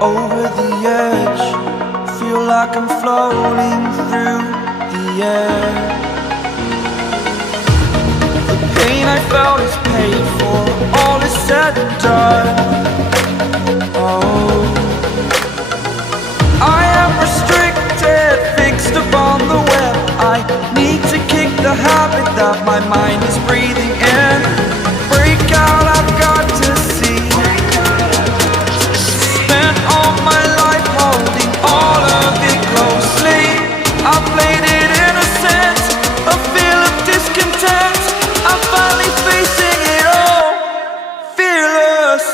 over the edge. Feel like I'm floating through the air. The pain I felt is paid for, all is said and done. Oh, I am restricted, fixed upon the web. I need to kick the habit that my mind is breathing in. Break out, I've got to see. Spent all my life holding all of it closely. I played it innocent, a feel of discontent. I'm finally facing it all, fearless.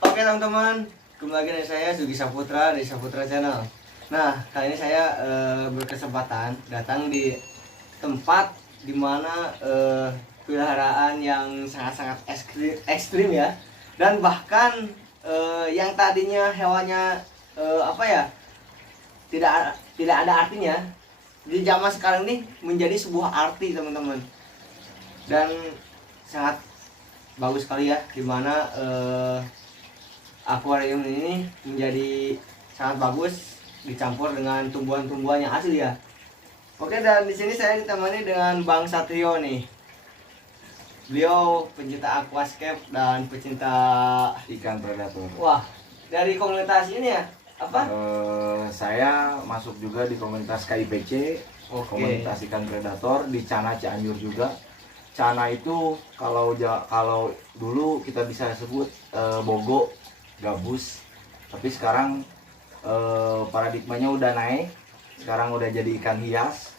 Oke teman-teman, kembali lagi dengan saya Sugi Saputra di Saputra Channel. Nah, kali ini saya berkesempatan datang di tempat dimana peliharaan yang sangat-sangat ekstrim ya. Dan bahkan yang tadinya hewannya tidak ada artinya, di zaman sekarang ini menjadi sebuah arti teman-teman. Dan sangat bagus sekali ya, dimana akuarium ini menjadi sangat bagus dicampur dengan tumbuhan-tumbuhan yang asli ya. Oke, dan di sini saya ditemani dengan Bang Satrio nih. Beliau pencinta aquascape dan pecinta ikan predator. Wah, dari komunitas ini ya? Apa? Saya masuk juga di komunitas KIPC, komunitas ikan predator di Cana Cianjur juga. Cana itu kalau dulu kita bisa sebut bogo, gabus, tapi sekarang paradigmanya udah naik. Sekarang udah jadi ikan hias,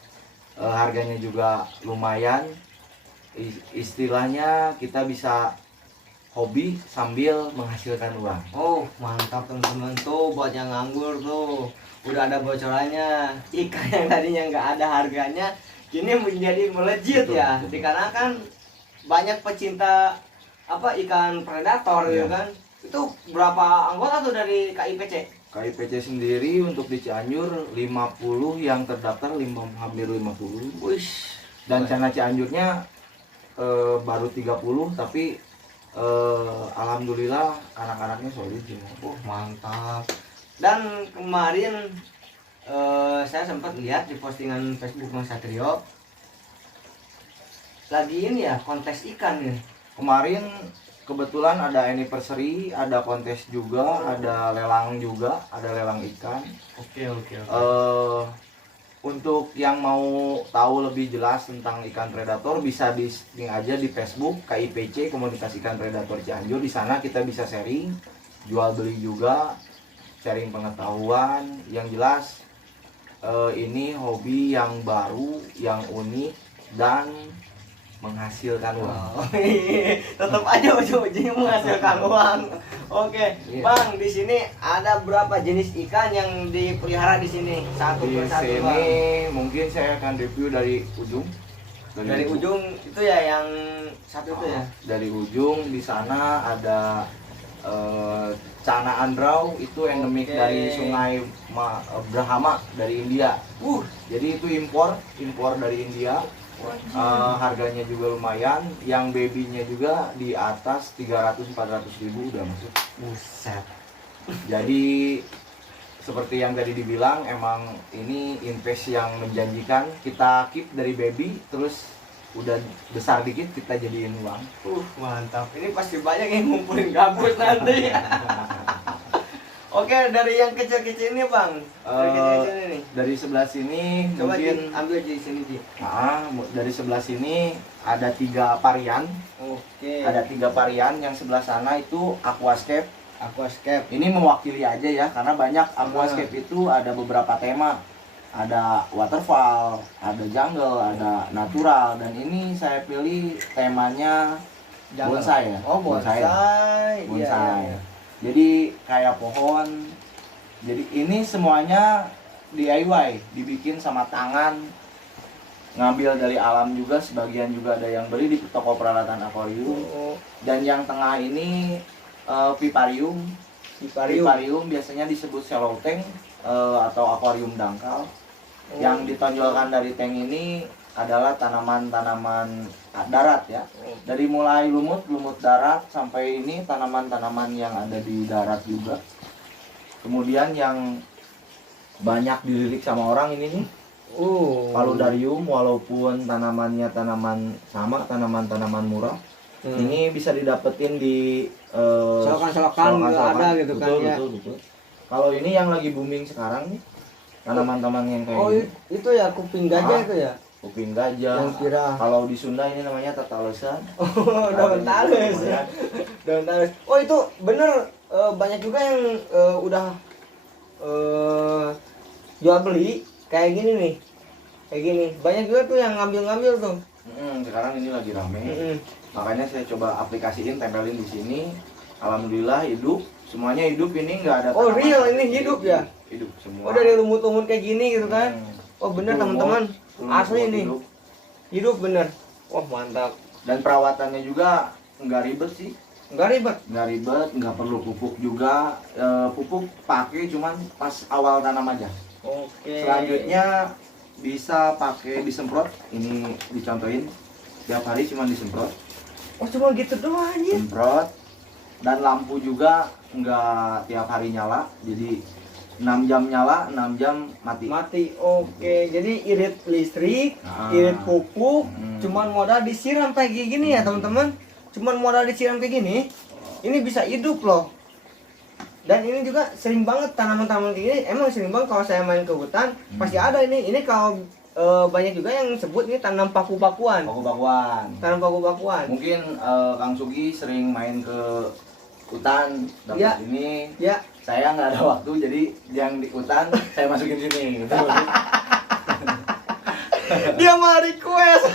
harganya juga lumayan. Istilahnya kita bisa hobi sambil menghasilkan uang. Oh, mantap teman-teman, tuh buat yang nganggur tuh udah ada bocorannya. Ikan yang tadinya nggak ada harganya kini menjadi melejit. Betul, ya betul. Dikarenakan banyak pecinta ikan predator ya kan. Itu berapa anggota tuh dari KIPC? KIPC sendiri untuk di Cianjur 50, yang terdaftar hampir 50. Wish. Dan Cana Cianjurnya baru 30, tapi alhamdulillah anak-anaknya solid semua. Mantap. Dan kemarin saya sempat lihat di postingan Facebook Mas Satrio lagi ini ya, kontes ikan ya. Kemarin kebetulan ada anniversary, ada kontes juga, ada lelang juga, ada lelang ikan. Oke. Untuk yang mau tahu lebih jelas tentang ikan predator bisa di searching aja di Facebook KIPC, Komunitas Ikan Predator Cianjur. Di sana kita bisa sharing, jual beli juga, sharing pengetahuan. Yang jelas ini hobi yang baru, yang unik dan menghasilkan uang. Tetap aja ujung-ujungnya menghasilkan uang. Oke, yeah. Bang, di sini ada berapa jenis ikan yang dipelihara di sini? Satu di persatu. Di sini mungkin saya akan review dari ujung. Dari ujung itu ya yang satu itu ya. Dari ujung di sana ada Cana Andrau, itu endemik dari Sungai Brahma dari India. Jadi itu impor dari India. Harganya juga lumayan, yang babynya juga di atas 300-400 ribu udah masuk. Buset. Jadi seperti yang tadi dibilang, emang ini invest yang menjanjikan. Kita keep dari baby, terus udah besar dikit kita jadiin uang. Mantap. Ini pasti banyak yang ngumpulin gabus nanti. Oke, dari yang kecil-kecil ini Bang. Dari sebelah sini coba mungkin ambil di sini Ji. Dari sebelah sini ada 3 varian. Oke. Ada 3 varian. Yang sebelah sana itu aquascape. Ini mewakili aja ya, karena banyak aquascape itu ada beberapa tema. Ada waterfall, ada jungle, ada natural, dan ini saya pilih temanya bonsai ya. Bonsai. Iya. Jadi kayak pohon. Jadi ini semuanya DIY, dibikin sama tangan, ngambil dari alam juga. Sebagian juga ada yang beli di toko peralatan akuarium. Dan yang tengah ini Viparium. Viparium. Viparium biasanya disebut shallow tank atau akuarium dangkal. Yang ditonjolkan dari tank ini adalah tanaman-tanaman darat ya. Dari mulai lumut darat sampai ini tanaman-tanaman yang ada di darat juga. Kemudian yang banyak dilirik sama orang ini nih paludarium, walaupun tanamannya tanaman murah. Ini bisa didapetin di selokan ada gitu kan ya. Betul. Kalau ini yang lagi booming sekarang nih, tanaman-tanaman yang kayak ini. Itu ya kuping gajah itu ya. Kuping gajah. Yang kira. Kalau di Sunda ini namanya tatalesan. Daun talus. Daun talus. Oh itu bener, banyak juga yang udah jual beli kayak gini nih. Kayak gini. Banyak juga tuh yang ngambil tuh. Sekarang ini lagi rame. Makanya saya coba aplikasiin, tempelin di sini. Alhamdulillah hidup. Semuanya hidup, ini nggak ada. Oh real, ini hidup ya? Hidup semua. Oh dari lumut-lumut kayak gini gitu kan? Oh bener teman-teman. Asli nih. Hidup bener. Wah mantap. Dan perawatannya juga nggak ribet sih. Nggak ribet, nggak perlu pupuk juga. Pupuk pakai cuman pas awal tanam aja. Oke. Selanjutnya bisa pakai disemprot. Ini dicontohin. Tiap hari cuman disemprot. Oh cuma gitu doang ya? Semprot. Dan lampu juga nggak tiap hari nyala. Jadi 6 jam nyala, 6 jam mati. Oke. Jadi irit listrik, irit pupuk, cuman modal disiram kayak gini ya teman-teman. Cuman modal disiram kayak gini, ini bisa hidup loh. Dan ini juga sering banget tanaman-tanaman kayak gini. Emang sering banget kalau saya main ke hutan pasti ada ini. Ini kalau banyak juga yang sebut ini tanam paku-pakuan. Tanam paku-pakuan. Mungkin Kang Sugi sering main ke hutan dapat Ya. ini. Ya. Saya nggak ada waktu, jadi yang di hutan saya masukin sini. Gitu. Dia mau request.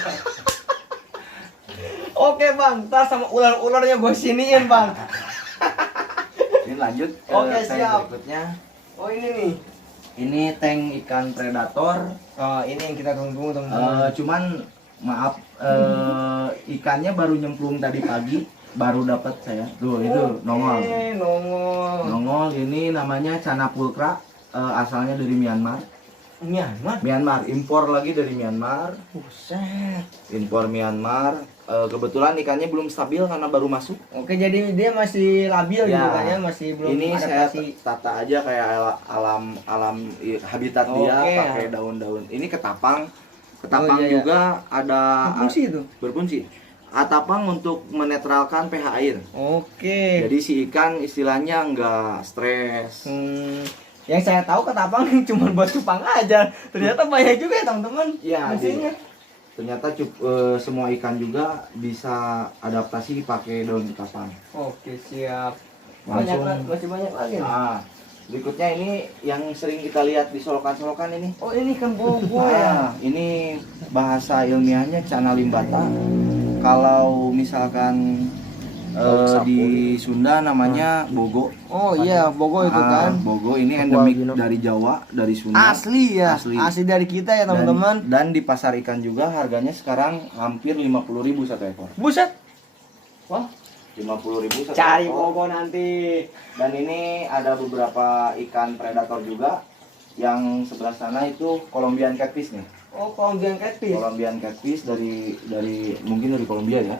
Oke bang, ntar sama ular-ularnya gue siniin bang. Ini lanjut ke Oke, tank siap. berikutnya. Oh ini nih. Ini tank ikan predator. Oh ini yang kita tunggu teman-teman. Cuman maaf, ikannya baru nyemplung tadi pagi, baru dapat saya. Tuh itu nongol. Nongol ini namanya Cana pulcra, asalnya dari Myanmar. Myanmar, impor lagi dari Myanmar. Buset. Impor Myanmar. Kebetulan ikannya belum stabil karena baru masuk. Oke jadi dia masih labil Ya. gitu kan ya, masih belum Ini saya adaptasi. tata aja kayak alam habitat dia, Oke. pakai daun-daun. Ini ketapang. Ketapang iya. juga ada Berfungsi itu. berfungsi. Ketapang untuk menetralkan pH air. Oke. Jadi si ikan istilahnya nggak stres. Yang saya tahu ketapang cuma buat cupang aja. Ternyata banyak juga ya teman-teman. Iya, fungsinya. Ternyata semua ikan juga bisa adaptasi pakai daun ketapang. Oke siap. Langsung. Masih banyak lagi. Nah, berikutnya ini yang sering kita lihat di solokan-solokan ini. Oh ini kan bobo ya. Ini bahasa ilmiahnya Cana limbata. Kalau misalkan di Sunda namanya bogo. Oh iya bogo itu kan. Bogo ini Aqua endemik albino. dari Jawa, dari Sunda. Asli ya. Asli. Asli dari kita ya teman-teman. Dan di pasar ikan juga harganya sekarang hampir 50.000 satu ekor. Buset. Wah, 50.000 satu Cari ekor. bogo nanti. Dan ini ada beberapa ikan predator juga. Yang sebelah sana itu Colombian catfish nih. Oh Colombian catfish. Colombian catfish dari mungkin dari Kolombia ya.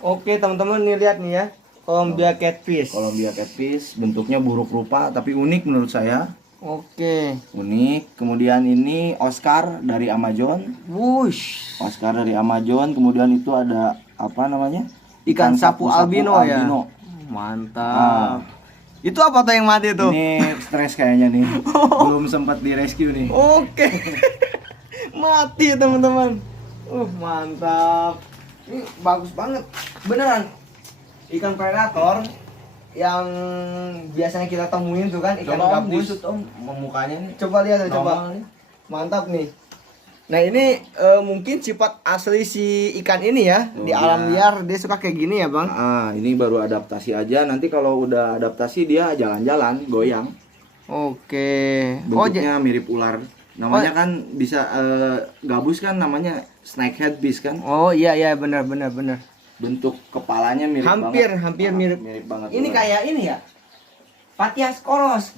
Oke teman-teman nih lihat nih ya. Colombia catfish. Colombia catfish bentuknya buruk rupa tapi unik menurut saya. Oke. Unik. Kemudian ini Oscar dari Amazon. Wush. Oscar dari Amazon. Kemudian itu ada apa namanya? Ikan sapu albino ya. Mantap. Itu apa tuh yang mati tuh? Ini stres kayaknya nih. Belum sempat di rescue nih. Oke. Mati teman-teman. Mantap. Ini bagus banget. Beneran. Ikan predator yang biasanya kita temuin tuh kan ikan Coba gabus. Om mukanya nih. Coba lihat Normal coba. nih. Mantap nih. Nah ini mungkin sifat asli si ikan ini ya. Oh, di alam liar dia suka kayak gini ya bang. Ini baru adaptasi aja. Nanti kalau udah adaptasi dia jalan-jalan, goyang. Oke. Bentuknya mirip ular. Namanya kan bisa gabus kan namanya snakehead beast kan. Oh iya benar. bentuk kepalanya mirip hampir banget. mirip. Mirip banget. Ini ular. kayak ini ya. Patias koros.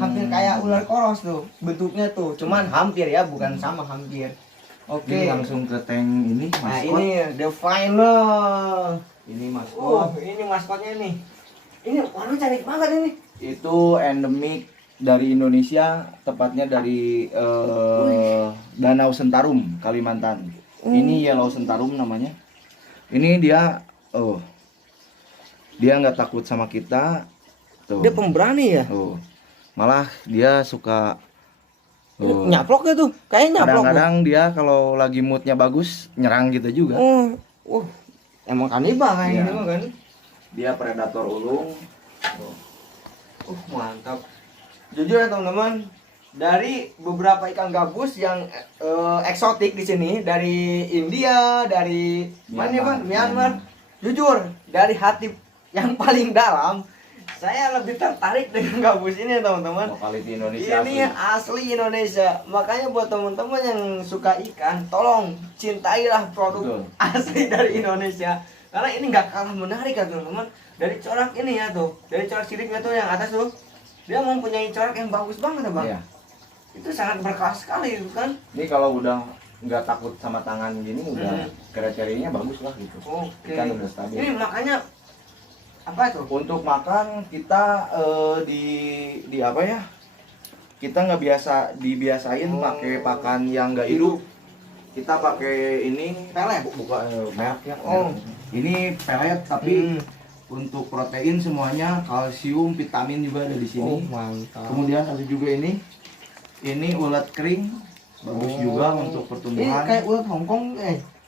Hampir kayak ular koros tuh bentuknya tuh. Cuman hampir ya, bukan sama hampir. Oke. Ini langsung ke tank ini Nah, maskot. ini the final. Ini maskot. Ini maskotnya nih. Ini warna cantik banget ini. Itu endemik dari Indonesia, tepatnya dari Danau Sentarum, Kalimantan. Ini Yellow Sentarum namanya. Ini dia, dia nggak takut sama kita. Tuh. Dia pemberani ya. Malah dia suka Nyaplok ya tuh, kayaknya nyaplok. kadang-kadang dia kalau lagi moodnya bagus nyerang kita juga. Emang kanibal kayak Iya. gini mah kan. Dia predator ulung. Mantap. Jujur ya teman-teman, dari beberapa ikan gabus yang eksotik di sini, dari India, dari mana ya, Bang? Myanmar. Jujur, dari hati yang paling dalam, saya lebih tertarik dengan gabus ini teman-teman. Quality Indonesia. Ini asli Indonesia. Makanya buat teman-teman yang suka ikan, tolong cintailah produk Betul. asli dari Indonesia. Karena ini nggak kalah menarik ya teman-teman. Dari corak ini ya tuh, dari corak siripnya tuh yang atas tuh, dia mempunyai corak yang bagus banget ya bang. Iya. Itu sangat berkelas sekali kan. Ini kalau udah nggak takut sama tangan gini, udah kriterianya bagus lah gitu. Oke. Ikan udah stabil. Ini makanya apa itu? Untuk makan kita di apa ya? Kita nggak dibiasain pakai pakan yang nggak hidup. Kita pakai ini Pelet. bukan merek ya. Oh. Ini pelet tapi untuk protein semuanya, kalsium, vitamin juga ada di sini. Mantap. Kemudian ada juga ini ulet kering, bagus juga untuk Ini pertumbuhan. kayak ulat Hongkong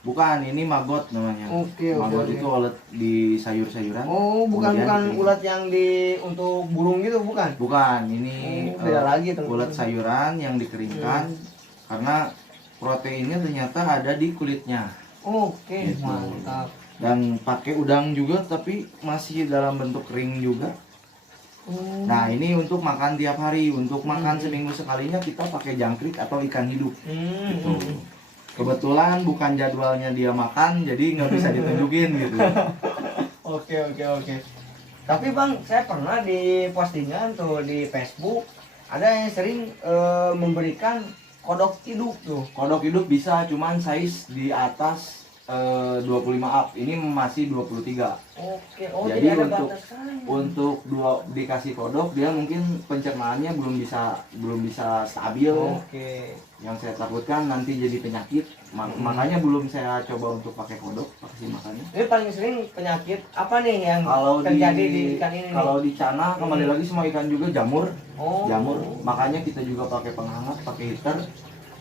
Bukan, ini maggot namanya. Oke, Maggot oke. itu ulet di sayur-sayuran. Bukan Kemudian bukan dikering. ulat yang di untuk burung gitu bukan? Bukan, ini Beda lagi, teman-teman. ulet sayuran yang dikeringkan karena proteinnya ternyata ada di kulitnya. Oke, Gitu. mantap. Dan pakai udang juga tapi masih dalam bentuk kering juga. Nah, ini untuk makan tiap hari. Untuk makan seminggu sekalinya kita pakai jangkrik atau ikan hidup. Gitu. Kebetulan bukan jadwalnya dia makan, jadi nggak bisa ditunjukin gitu. Oke. Tapi bang, saya pernah di postingan tuh di Facebook ada yang sering memberikan kodok hidup tuh. Kodok hidup bisa, cuman size di atas 25 up. Ini masih 23. Oke, Jadi tidak ada untuk batasannya. untuk dikasih kodok dia mungkin pencernaannya belum bisa stabil. Oke. Yang saya takutkan nanti jadi penyakit. Makanya belum saya coba untuk pakai kodok, kasih makannya. Ini paling sering penyakit apa nih yang Kalau terjadi di ikan ini? kalau di Cana kembali lagi semua ikan juga jamur. Oh. Jamur. Makanya kita juga pakai penghangat, pakai heater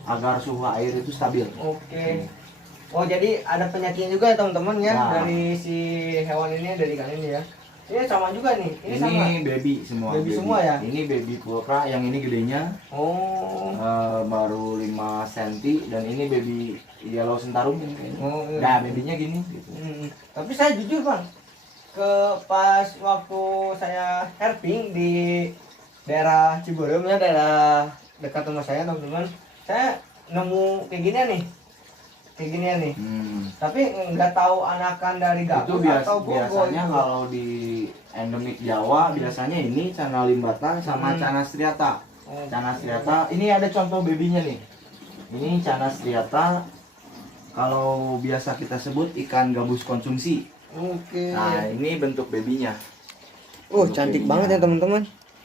agar suhu air itu stabil. Oke. Oh jadi ada penyakitnya juga ya teman-teman ya Nah. dari si hewan ini, dari ikan ini ya. Ini sama juga nih. Ini Ini sama. baby semua. Baby semua ya? Ini baby pulkra, yang ini gedenya Oh. baru 5 cm dan ini baby yellow sentarum ini kayaknya. Oh, iya. Nah, babynya gini gitu. Tapi saya jujur bang, pas waktu saya herping di daerah Ciberem ya, daerah dekat rumah saya teman-teman, saya nemu kayak ginian nih. Nih. Tapi nggak tahu anakan dari Itu gabus atau bogo. biasanya itu. kalau di endemik Jawa biasanya ini cana limbata sama cana striata. Oh, Cana striata, ini ada contoh babynya nih. Ini cana striata. Kalau biasa kita sebut ikan gabus konsumsi. Oke. Nah, ini bentuk babynya. Oh, Bentuk cantik babynya. banget ya teman-teman.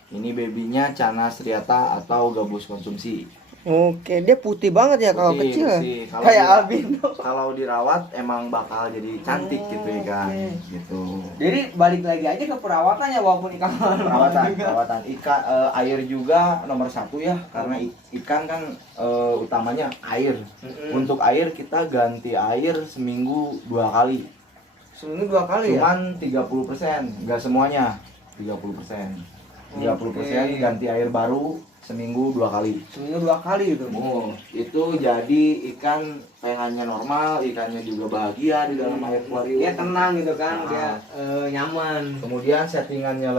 Ini babynya cana striata atau gabus konsumsi. Oke, dia putih banget ya kalau Putih, kecil. bersih. Kalau Kayak dia- albino. Kalau dirawat emang bakal jadi cantik gitu ikan, Oke. gitu. Jadi balik lagi aja ke perawatannya walaupun ikan Perawatan ikan, air juga nomor satu ya, karena ikan kan utamanya air. Untuk air kita ganti air seminggu 2 kali. Seminggu 2 kali ya. Cuman 30%, nggak semuanya. 30%. 30% Oke. ganti air baru seminggu 2 kali. Seminggu 2 kali gitu. Oh, itu jadi ikan pH-nya normal, ikannya juga bahagia di dalam air akuarium. Dia tenang gitu kan, Nah. dia nyaman. Kemudian settingannya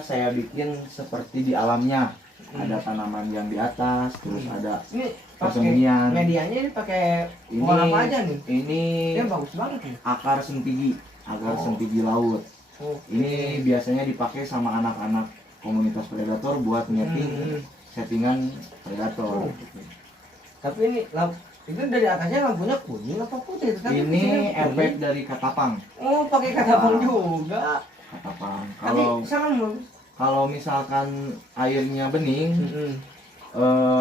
saya bikin seperti di alamnya. Ada tanaman yang di atas, terus ada Ini persembunyian. Medianya ini pakai Ini pohon apa aja nih? Ini Dia bagus banget nih. akar sentigi laut. Oke. Ini biasanya dipakai sama anak-anak komunitas predator buat nyeting settingan predator. Oh. Tapi ini itu dari atasnya lampunya kuning apa putih? Tapi Ini kuning. efek dari katapang. Oh, pakai katapang juga. Katapang. Tapi Kalau sangat kalau misalkan airnya bening,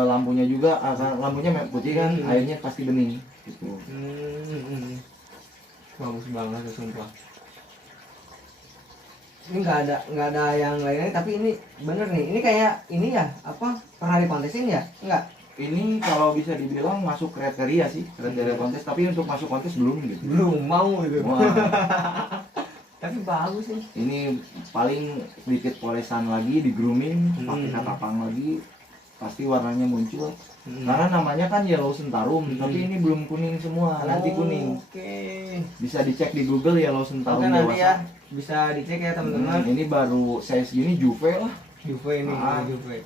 lampunya juga lampunya merah putih kan, airnya pasti bening gitu. Bagus banget tuh, sumpah. Ini nggak ada yang lainnya, tapi ini bener nih. Ini kayak ini ya, apa, pernah dikontesin ya? Enggak. Ini kalau bisa dibilang masuk kriteria sih, kriteria kontes, tapi untuk masuk kontes belum gitu. Belum mau gitu. Wah, Tapi bagus nih. ini paling sedikit polesan lagi, di grooming, pakai katapang lagi, pasti warnanya muncul. Karena namanya kan yellow sentarum, tapi ini belum kuning semua, nanti kuning. Oke. Bisa dicek di Google yellow sentarum Oke, nanti ya dewasa. bisa dicek ya teman-teman. Ini baru size gini Juve lah. Juve ini, Juve.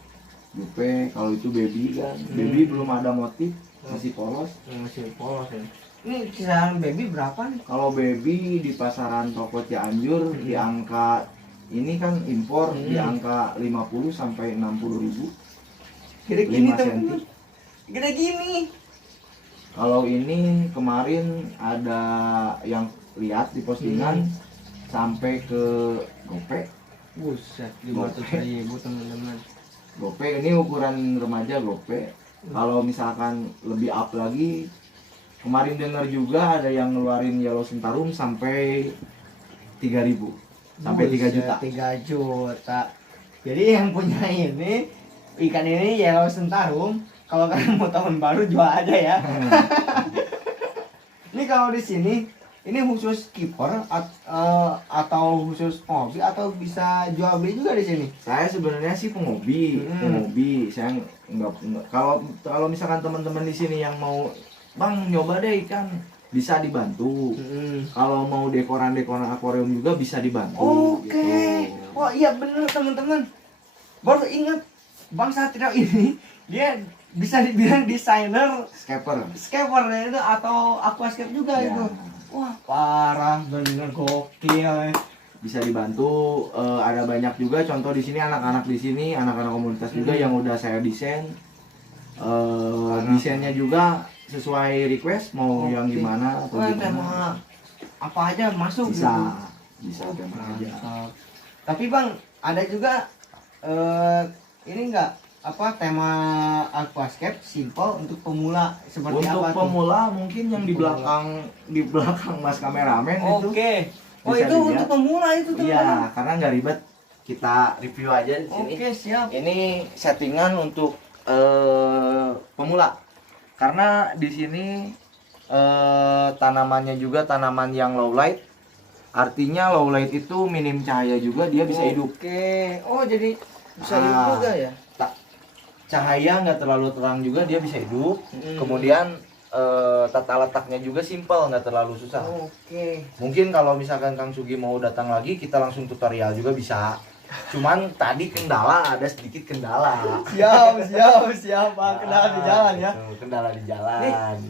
Juve, kalau itu baby kan. Baby belum ada motif, masih polos. Masih polos ya. Ini kisaran baby berapa nih? Kalau baby di pasaran toko Cianjur di angka ini kan impor di angka 50 sampai 60 ribu. Gede gini 5 teman. cm. Gede gini. Kalau ini kemarin ada yang lihat di postingan sampai ke gope. Buset, 500.000 teman-teman. Gope ini ukuran remaja gope. Kalau misalkan lebih up lagi, kemarin dengar juga ada yang ngeluarin yellow sentarum sampai 3.000 sampai 3 juta. 3 juta. Jadi yang punya ini ikan ini yellow sentarum, kalau kalian mau tahun baru jual aja ya. Ini kalau di sini ini khusus keeper atau khusus hobi atau bisa jual beli juga di sini? Saya sebenarnya sih penghobi. Saya nggak kalau misalkan teman-teman di sini yang mau, Bang, nyoba deh ikan, bisa dibantu. Kalau mau dekoran akuarium juga bisa dibantu. Oke. Gitu. Wah, iya bener teman-teman. Baru ingat Bang Satrio ini dia bisa dibilang desainer scaper itu atau aquascape juga Ya. itu. Wah, parah, bener gokil. Bisa dibantu. Ada banyak juga contoh di sini anak-anak di sini, anak-anak komunitas juga yang udah saya desain. Desainnya juga sesuai request mau yang gimana atau Wah, gimana. tema apa aja masuk Bisa, gitu. bisa tema aja. Mantap. Tapi Bang, ada juga ini enggak apa tema aquascape simple untuk pemula seperti Untuk apa tuh? pemula mungkin yang di belakang Mas kameramen itu. Oke. Oh, bisa itu dilihat. untuk pemula itu teman-teman. Iya, karena nggak ribet. Kita review aja di sini. Oke, siap. Ini settingan untuk pemula. Karena di sini tanamannya juga tanaman yang low light. Artinya low light itu minim cahaya juga, dia bisa hidup. Oke. Oh, jadi bisa hidup juga ya? Cahaya nggak terlalu terang juga, dia bisa hidup. Kemudian tata letaknya juga simpel, nggak terlalu susah. Oke. Mungkin kalau misalkan Kang Sugi mau datang lagi, kita langsung tutorial juga bisa. Cuman tadi ada sedikit kendala. Siap, Bang. Kendala di jalan ya. Gitu, kendala di jalan.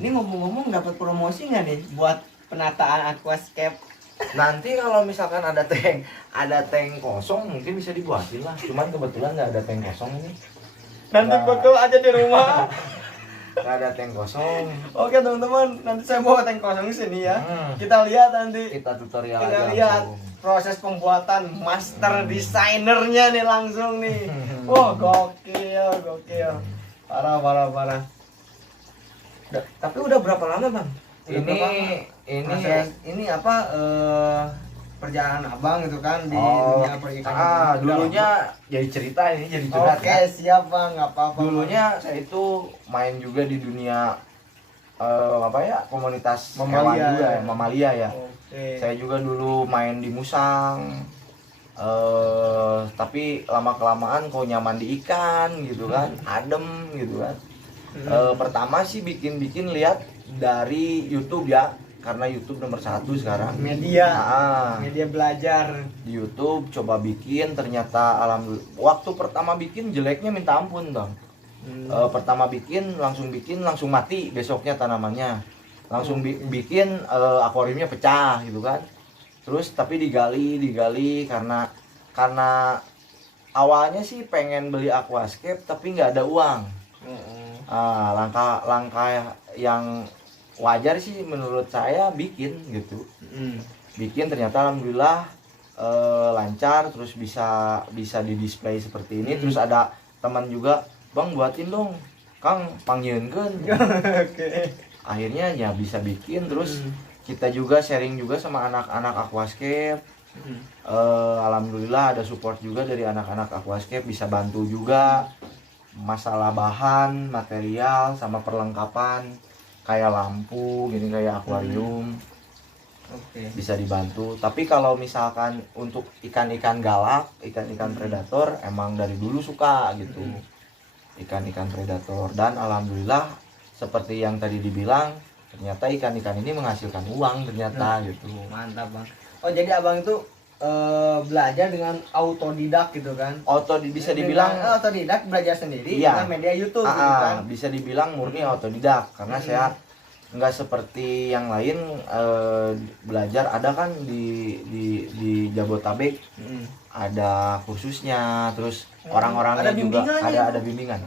Ini ngomong-ngomong dapat promosi nggak nih buat penataan aquascape? Nanti kalau misalkan ada tank kosong mungkin bisa dibuatin lah. Cuman kebetulan nggak ada tank kosong ini. Nanti Nah. betul aja di rumah. Nggak ada tank kosong. Oke teman-teman, nanti saya bawa tank kosong di sini ya. Hmm. Kita lihat nanti. Kita tutorial Kita aja lihat langsung. proses pembuatan master desainernya nih langsung nih. Wah, gokil. Parah. Tapi udah berapa lama, Bang? Ini apa perjalanan Abang itu kan di dunia perikanan. Dulunya jadi cerita ini jadi curhat. Oke, siap Bang, nggak apa-apa. Dulunya saya itu main juga di dunia komunitas Mamalia hewan juga ya. ya, mamalia ya. Oke. Saya juga dulu main di musang. Tapi lama kelamaan kok nyaman di ikan gitu kan, adem gitu kan. Pertama sih bikin lihat dari YouTube ya, karena YouTube nomor 1 sekarang. Media belajar. Di YouTube coba bikin, ternyata alhamdulillah waktu pertama bikin jeleknya minta ampun Bang. Pertama bikin langsung mati besoknya tanamannya, langsung bikin akuariumnya pecah gitu kan. Terus tapi digali karena awalnya sih pengen beli aquascape tapi nggak ada uang. Langkah yang wajar sih menurut saya bikin gitu. Bikin ternyata alhamdulillah lancar, terus bisa di display seperti ini. Terus ada teman juga, bang buatin dong Kang, panggieunkeun. Oke. Akhirnya ya bisa bikin. Terus kita juga sharing juga sama anak-anak aquascape. Alhamdulillah ada support juga dari anak-anak aquascape, bisa bantu juga masalah bahan, material, sama perlengkapan kayak lampu gini, kayak akuarium. Bisa dibantu. Tapi kalau misalkan untuk ikan-ikan galak, ikan-ikan predator, emang dari dulu suka gitu. Ikan-ikan predator. Dan alhamdulillah seperti yang tadi dibilang, ternyata ikan-ikan ini menghasilkan uang ternyata gitu. Mantap bang. Oh jadi abang itu belajar dengan autodidak gitu kan? Bisa dibilang autodidak, belajar sendiri iya, dengan media YouTube gitu kan? Bisa dibilang murni autodidak karena saya nggak seperti yang lain belajar. Ada kan di Jabotabek ada kursusnya, terus orang-orangnya juga ada bimbingan.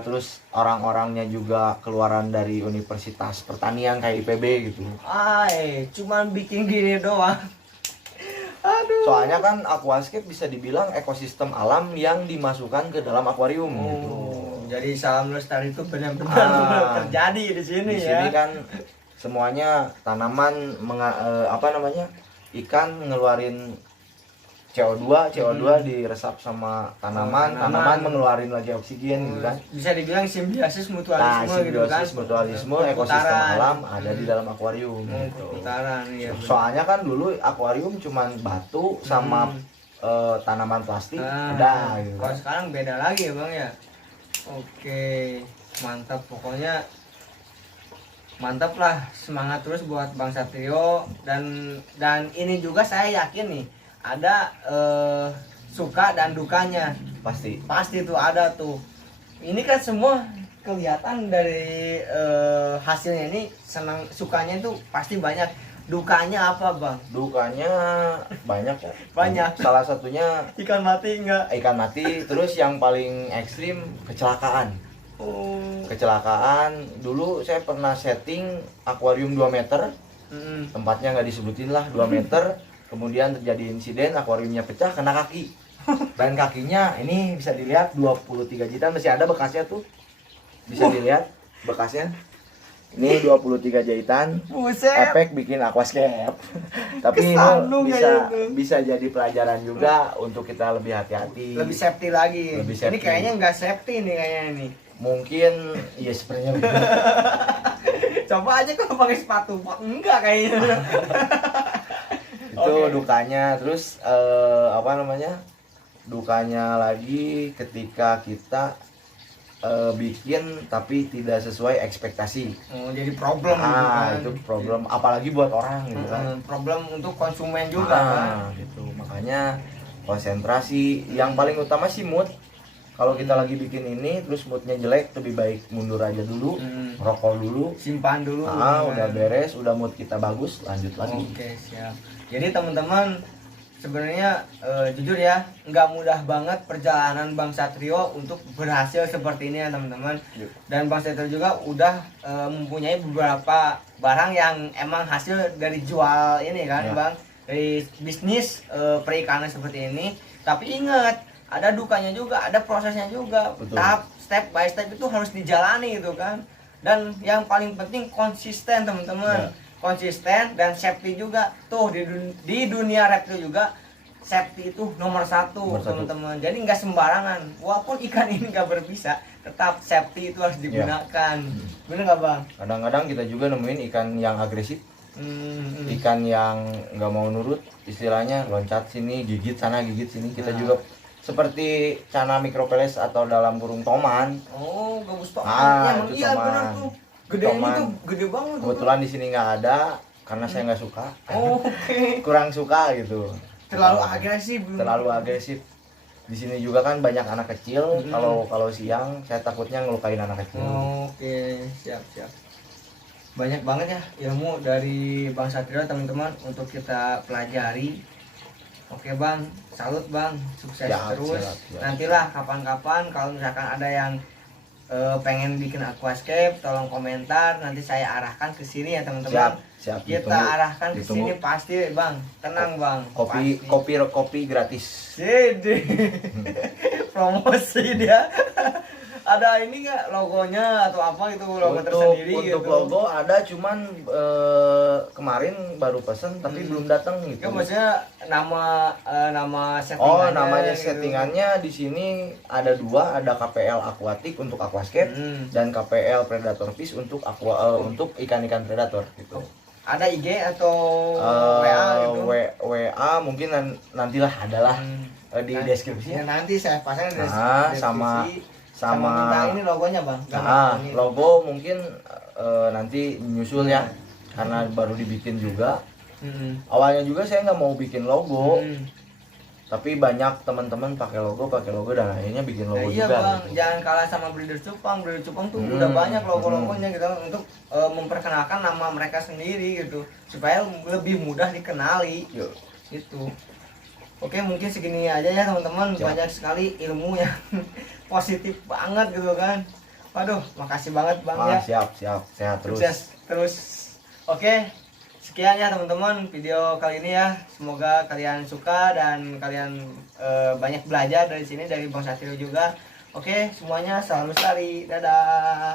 Terus orang-orangnya juga keluaran dari Universitas Pertanian kayak IPB gitu. Cuman bikin gini doang. Aduh. Soalnya kan aquascape bisa dibilang ekosistem alam yang dimasukkan ke dalam akuarium gitu. Jadi salam lestari itu benar-benar terjadi di sini di ya. Sini kan semuanya tanaman ikan ngeluarin CO2 diresap sama tanaman mengeluarin lagi oksigen gitu kan. Bisa dibilang simbiosis mutualisme gitu kan. Mutualisme ekosistem alam ada di dalam akuarium gitu. Ya, soalnya kan dulu akuarium cuman batu sama tanaman plastik udah gitu. Kalau sekarang beda lagi ya bang ya. Oke, mantap, pokoknya mantap lah, semangat terus buat Bang Satrio. Dan ini juga saya yakin nih ada suka dan dukanya, pasti tuh ada tuh. Ini kan semua kelihatan dari hasilnya ini, senang, sukanya itu pasti banyak. Dukanya apa bang? Dukanya banyak ya. Banyak. Salah satunya ikan mati enggak? Ikan mati. Terus yang paling ekstrim kecelakaan. Kecelakaan. Dulu saya pernah setting akuarium 2 meter. Tempatnya nggak disebutin lah, 2 meter. Kemudian terjadi insiden, akuariumnya pecah, kena kaki. Dan kakinya ini bisa dilihat 23 jahitan, masih ada bekasnya tuh. Bisa dilihat bekasnya. Ini 23 jahitan. Efek bikin aquascape. Tapi ini bisa jadi pelajaran juga untuk kita lebih hati-hati. Lebih safety lagi. Ini kayaknya nggak safety nih kayaknya nih. Mungkin ya sepertinya. Coba aja kalau pakai sepatu. Enggak kayaknya. Itu dukanya. Terus dukanya lagi ketika kita bikin tapi tidak sesuai ekspektasi. Jadi problem kan? Itu problem, apalagi buat orang gitu kan. Problem untuk konsumen juga kan. Gitu. Makanya konsentrasi. Yang paling utama sih mood. Kalau kita lagi bikin ini terus moodnya jelek, lebih baik mundur aja dulu, rokok dulu, simpan dulu. Udah beres, udah mood kita bagus, lanjut lagi. Oke, siap. Jadi teman-teman, sebenarnya jujur ya, nggak mudah banget perjalanan Bang Satrio untuk berhasil seperti ini ya teman-teman. Dan Bang Satrio juga udah mempunyai beberapa barang yang emang hasil dari jual ini kan Bang, dari bisnis perikanan seperti ini. Tapi ingat, ada dukanya juga, ada prosesnya juga. Tahap step by step itu harus dijalani gitu kan. Dan yang paling penting konsisten teman-teman. Konsisten dan safety juga. Tuh di dunia reptil juga safety itu nomor satu teman-teman. Jadi nggak sembarangan. Walaupun ikan ini nggak berbisa, tetap safety itu harus digunakan. Bener nggak bang? Kadang-kadang kita juga nemuin ikan yang agresif, ikan yang nggak mau nurut, istilahnya loncat sini, gigit sana, gigit sini. Kita juga seperti cana mikropeles atau dalam burung toman. Gabus toman. Itu iya toman. benar tuh. Gedenya itu gede banget. Kebetulan di sini nggak ada karena saya nggak suka. Oke. Kurang suka gitu. Terlalu agresif. di sini juga kan banyak anak kecil. Hmm. Kalau siang saya takutnya ngelukain anak kecil. Oke, siap. Banyak banget ya ilmu dari Bang Satrio teman-teman untuk kita pelajari. Oke Bang, salut Bang, sukses Siap, terus. siap. Nantilah kapan-kapan kalau misalkan ada yang pengen bikin aquascape, tolong komentar, nanti saya arahkan ke sini ya teman-teman. Siap. Kita arahkan ke ditunggu. sini pasti Bang, tenang Bang. Pasti. Kopi gratis. Jadi promosi dia. Ada ini nggak logonya atau apa itu logo tersendiri untuk gitu? logo ada, cuman kemarin baru pesen tapi belum datang gitu. Ya maksudnya nama settingannya. Oh, namanya gitu. settingannya di sini ada dua, ada KPL Aquatic untuk aquascape dan KPL Predator Fish untuk untuk ikan-ikan predator gitu. Ada IG atau WA gitu? WA mungkin nantilah adalah di Nah, deskripsi. ya, nanti saya pasang di Nah, deskripsi. sama minta ini logonya Bang. Ini. Logo mungkin nanti nyusul ya, karena baru dibikin juga. Awalnya juga saya nggak mau bikin logo, tapi banyak teman-teman pakai logo dan akhirnya bikin logo iya juga. Bang, Gitu. jangan kalah sama Breeder Cupang tuh udah banyak logo-logonya gitu untuk memperkenalkan nama mereka sendiri gitu, supaya lebih mudah dikenali. Yuk. Gitu. Oke, mungkin segini aja ya teman-teman. Siap. Banyak sekali ilmu yang positif banget gitu kan. Waduh, makasih banget Bang ya. Siap, sehat terus. Sukses terus. Oke, sekian ya teman-teman video kali ini ya. Semoga kalian suka dan kalian banyak belajar dari sini, dari Bang Satrio juga. Oke, semuanya selalu lestari. Dadah.